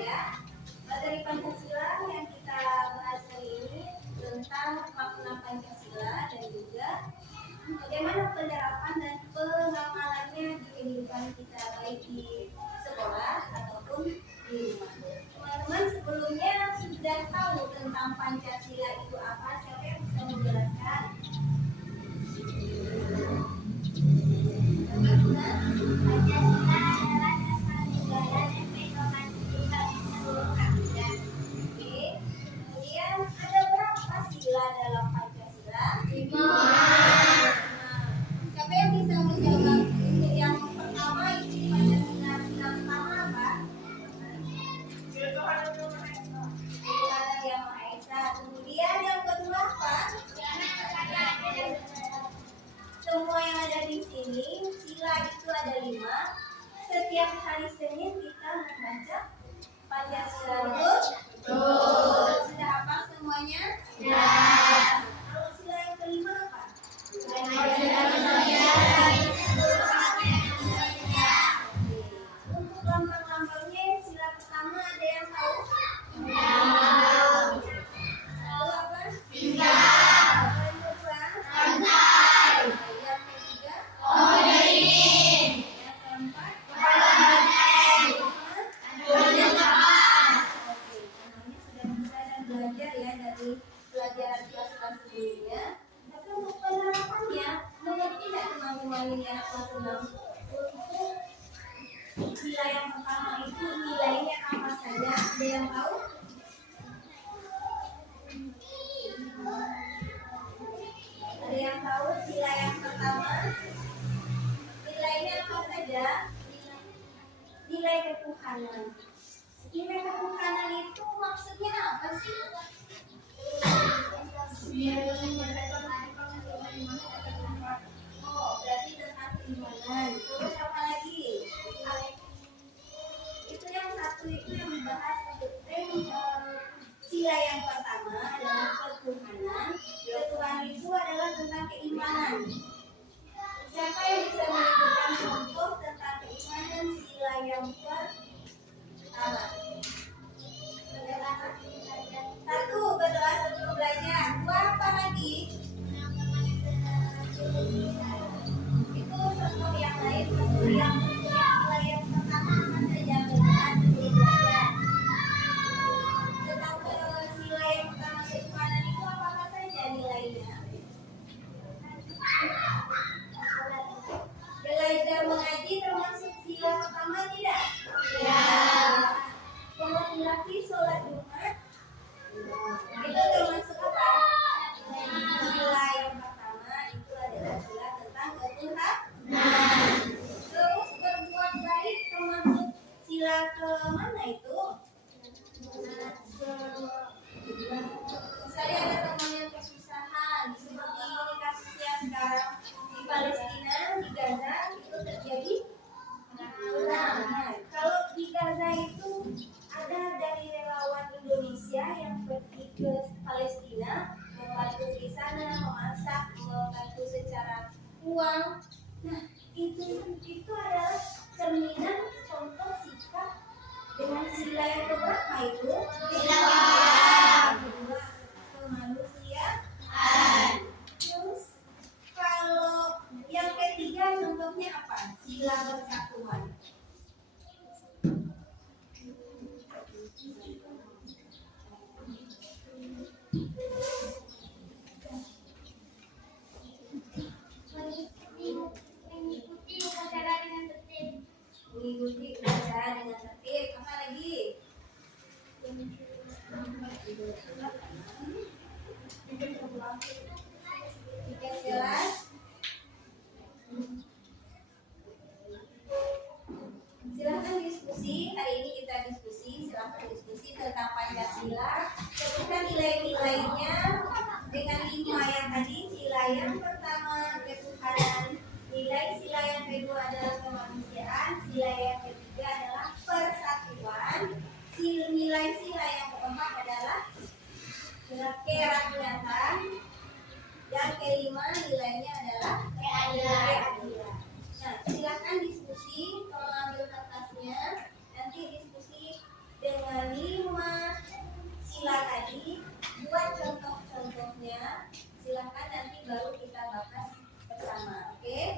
Ya, materi Pancasila yang kita bahas hari ini tentang makna Pancasila dan juga bagaimana penerapan dan pengamalannya di kehidupan kita baik di sekolah ataupun di rumah. Teman-teman sebelumnya sudah tahu tentang Pancasila itu apa? Siapa yang bisa menjelaskan? Pancasila adalah dasar negara dan pedoman kehidupan di seluruh Indonesia. Oke. Kemudian ada berapa sila dalam Pancasila? 5. Siapa yang bisa menjawab? Yang pertama isi Pancasila sila pertama apa? Tuhan Yang Maha Esa. Kemudian yang kedua apa? Semua yang ada di sini, sila itu ada 5. Setiap hari Senin kita membaca Pancasila, betul? Sudah hafal semuanya? Ya. Kalau sila yang kelima apa? Untuk lambang-lambangnya, sila pertama ada yang tahu? Tahu apa? Yang kedua? Yang ketiga? Yang keempat? Oke, semuanya sudah bisa dan belajar ya dari pelajaran kelas-kelas sebelumnya. Tapi untuk penerapannya, mengerti tidak teman-teman ini anak kelas 6? Untuk sila yang pertama itu nilainya apa saja? Ada yang tahu? Ada yang tahu sila yang pertama? Nilainya apa saja? Nilai ketuhanan. Nilai ketuhanan itu maksudnya apa sih? Oh, berarti tentang keimanan. Terus apa lagi? Itu yang satu itu yang dibahas sila yang pertama adalah ketuhanan. Ketuhanan itu adalah tentang keimanan. Siapa yang bisa menunjukkan contoh tentang keimanan sila yang pertama? Satu, berdoa sebelum belajar. 2, apa lagi? berjuang. Nah, itu adalah cerminan contoh sikap dengan sila yang keberapa itu? Sila kedua, kemanusiaan. Terus kalau yang ketiga contohnya apa? Sila persatuan. Mengikuti upacara dengan tertib. Apa lagi? Yang jelas. Silahkan diskusi. Hari ini kita diskusi. Silahkan diskusi tentang Pancasila. Sebutkan nilai-nilainya dengan 5 yang tadi. Sila yang pertama ketuhanan, nilai sila yang kedua adalah kemanusiaan, sila yang ketiga adalah persatuan, nilai sila yang keempat adalah kerakyatan, yang kelima nilainya adalah keadilan. Nah, silakan diskusi, kalau ambil kertasnya, nanti diskusi dengan 5 sila tadi, buat contoh-contohnya. Silakan nanti baru kita bahas bersama, oke?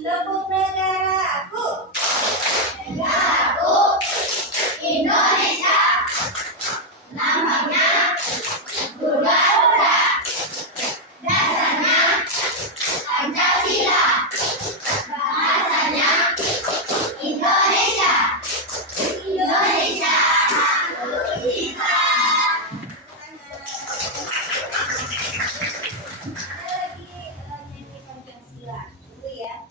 Lembut negaraku, Indonesia, lambangnya Garuda, dasarnya Pancasila, bahasanya Indonesia, Indonesia kita. Ada lagi nyanyi Pancasila dulu ya.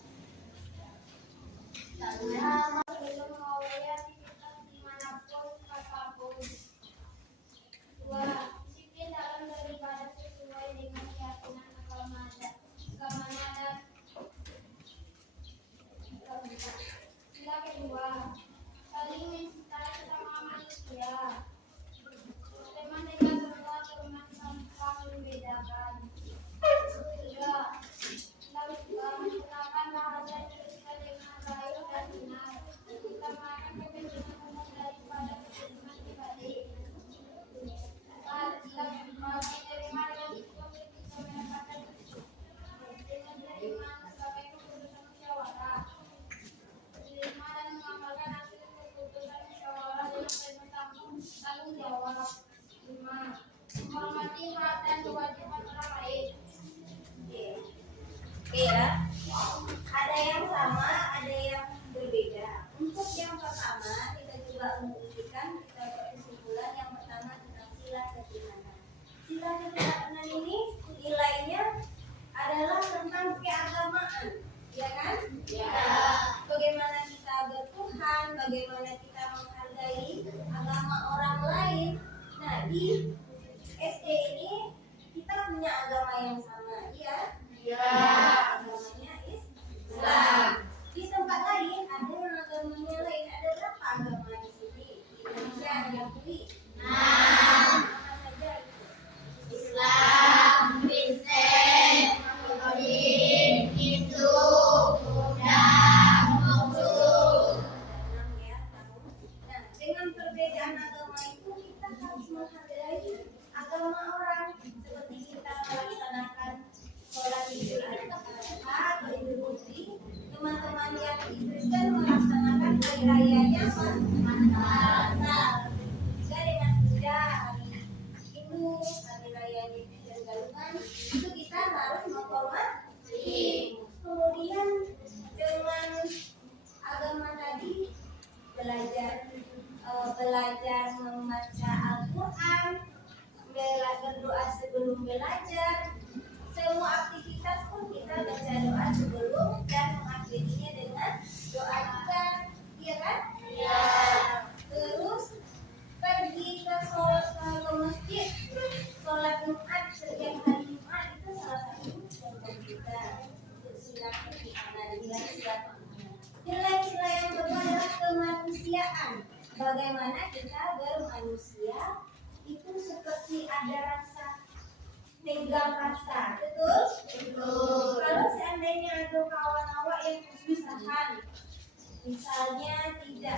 Sama belum mau lihat dimanapun apapun. Dua, disiplin dalam beribadah sesuai dengan keyakinan agama dan. Sila kedua, saling mencintai sesama manusia. Teman dengan semua teman tanpa membedakan. Tiga, menggunakan bahasa Indonesia dengan baik dan benar, utamakan kepentingan umum daripada kepentingan pribadi. Empat, menerima dengan positif bisa mendapatkan dengan menerima sampai keputusan musyawarah. Menerima dan mengamalkan hasil keputusan musyawarah dengan penuh tanggung jawab. Lima, menghormati hak dan kewajiban orang lain. Oke ya, ada yang sama, ada yang berbeda. Untuk yang pertama, kita coba mengusulkan, kita kesimpulan yang pertama tentang sila ketuhanan. Sila ketuhanan ini nilainya adalah tentang keagamaan, ya kan? Ya. Bagaimana kita bertuhan, bagaimana kita menghargai agama orang lain. Nah, di SD ini kita punya agama yang sama, iya? Ya. Agamanya Islam. Di tempat lain ada yang agamanya lain. Ada berapa agama di sini? Di Indonesia diakui. Mana saja itu? Islam, Kristen, Katolik, Hindu, Buddha, Konghucu. Ada 6 ya, tahu. Nah, dengan perbedaan agama itu kita harus menghargai agama orang. Seperti kita melaksanakan sholat Idul Adha atau Idul Fitri, teman-teman yang Kristen melaksanakan hari rayanya Natal. Juga dengan Buddha dengan agama tadi, belajar membaca Al-Quran, berdoa sebelum belajar. Semua aktivitas pun kita baca doa sebelum dan mengakhirinya dengan doa juga, iya kan? Iya. Terus pergi ke masjid, sholat Jumat setiap hari Jumat itu salah satu contoh kita untuk nilai-nilai yang kedua adalah kemanusiaan. Bagaimana kita bermanusia itu seperti ada rasa tegang rasa, betul? Betul. Kalau seandainya ada kawan-kawan yang kesusahan, misalnya tidak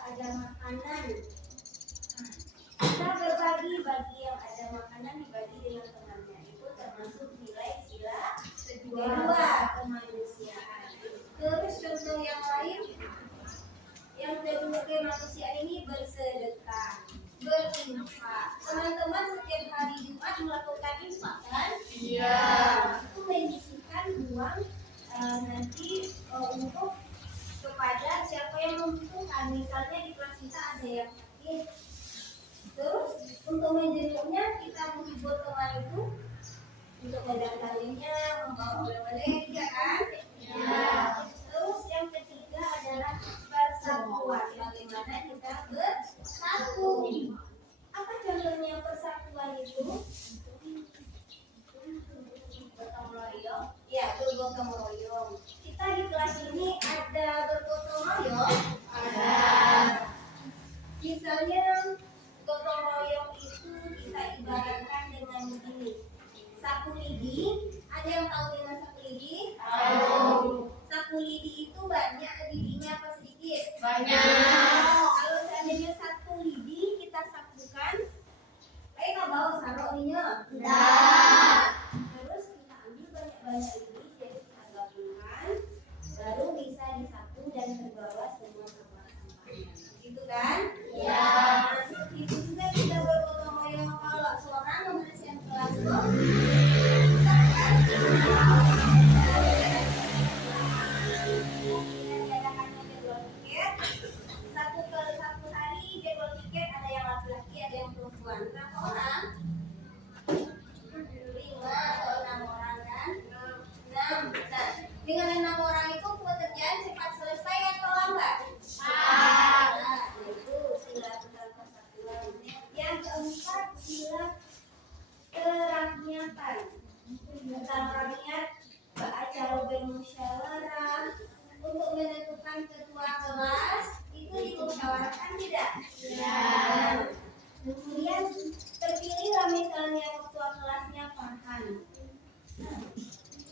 ada makanan, kita berbagi, bagi yang ada makanan dibagi dengan temannya, itu termasuk nilai sila kedua, kemanusiaan. Terus contoh yang lain, yang kedua kemanusiaan ini bersedekah, berinfak. Teman-teman setiap hari Jumat melakukan infak kan? Iya. Itu menyisihkan uang nanti untuk kepada siapa yang membutuhkan. Misalnya di kelas kita ada yang sakit, terus untuk menjenguknya kita menghibur teman itu untuk mendatanginya, membawa oleh-oleh, ya kan? Ya. Terus yang ketiga adalah persatuan. Bagaimana kita bersatu? Apa contohnya persatuan itu? Gotong royong. Ya, bergotong royong. Kita di kelas ini ada bergotong royong? Ada. Misalnya gotong royong itu kita ibaratkan dengan begini. Sapu lidi, ada yang tahu dengan sapu lidi? Tahu. Sapu lidi itu banyak lidinya apa sedikit? Banyak. Kalau seandainya satu lidi kita sapukan, nggak bau saroknya? Tidak. Terus kita ambil banyak-banyak lidi, jadi kita gabungkan, baru bisa disapu dan terbawa semua sampah-sampahnya. Gitu kan? Iya. Nah, seperti itu juga kita bergotong royong kalau seorang membersihkan kelas kok. Satu hari jadwal tiket ada yang laki-laki ada yang perempuan. Berapa orang? 5 atau 6 orang kan? 6. Nah, dengan 6 orang itu pekerjaan cepat selesai atau lambat? Nah, itu sila persatuan. Yang keempat sila kerakyatan. Tentang rakyat acara bermusyawarah untuk menentukan ketua kelas itu dimusyawarahkan tidak? Tidak. Kemudian terpilihlah misalnya ketua kelasnya Farhan.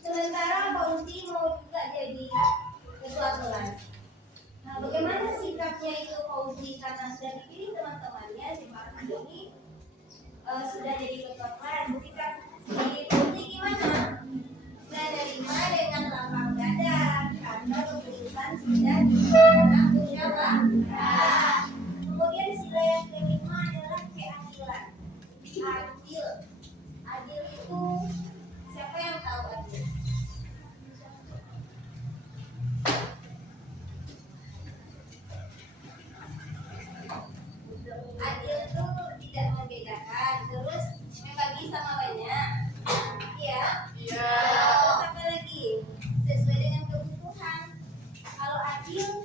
Sementara Fauzi mau juga jadi ketua kelas. Nah, bagaimana sikapnya itu Fauzi karena sudah dipilih teman-temannya si Farhan ini sudah jadi ketua kelas. Sikap si Fauzi gimana? Menerima dengan lapang dada karena keputusan sudah dilakukan musyawarah. Kemudian sila yang kelima adalah keadilan. Adil. Adil itu siapa yang tahu adil? Adil itu tidak membedakan, terus membagi sama banyak. Iya? Iya. Terus apa lagi? Sesuai dengan kebutuhan. Kalau adil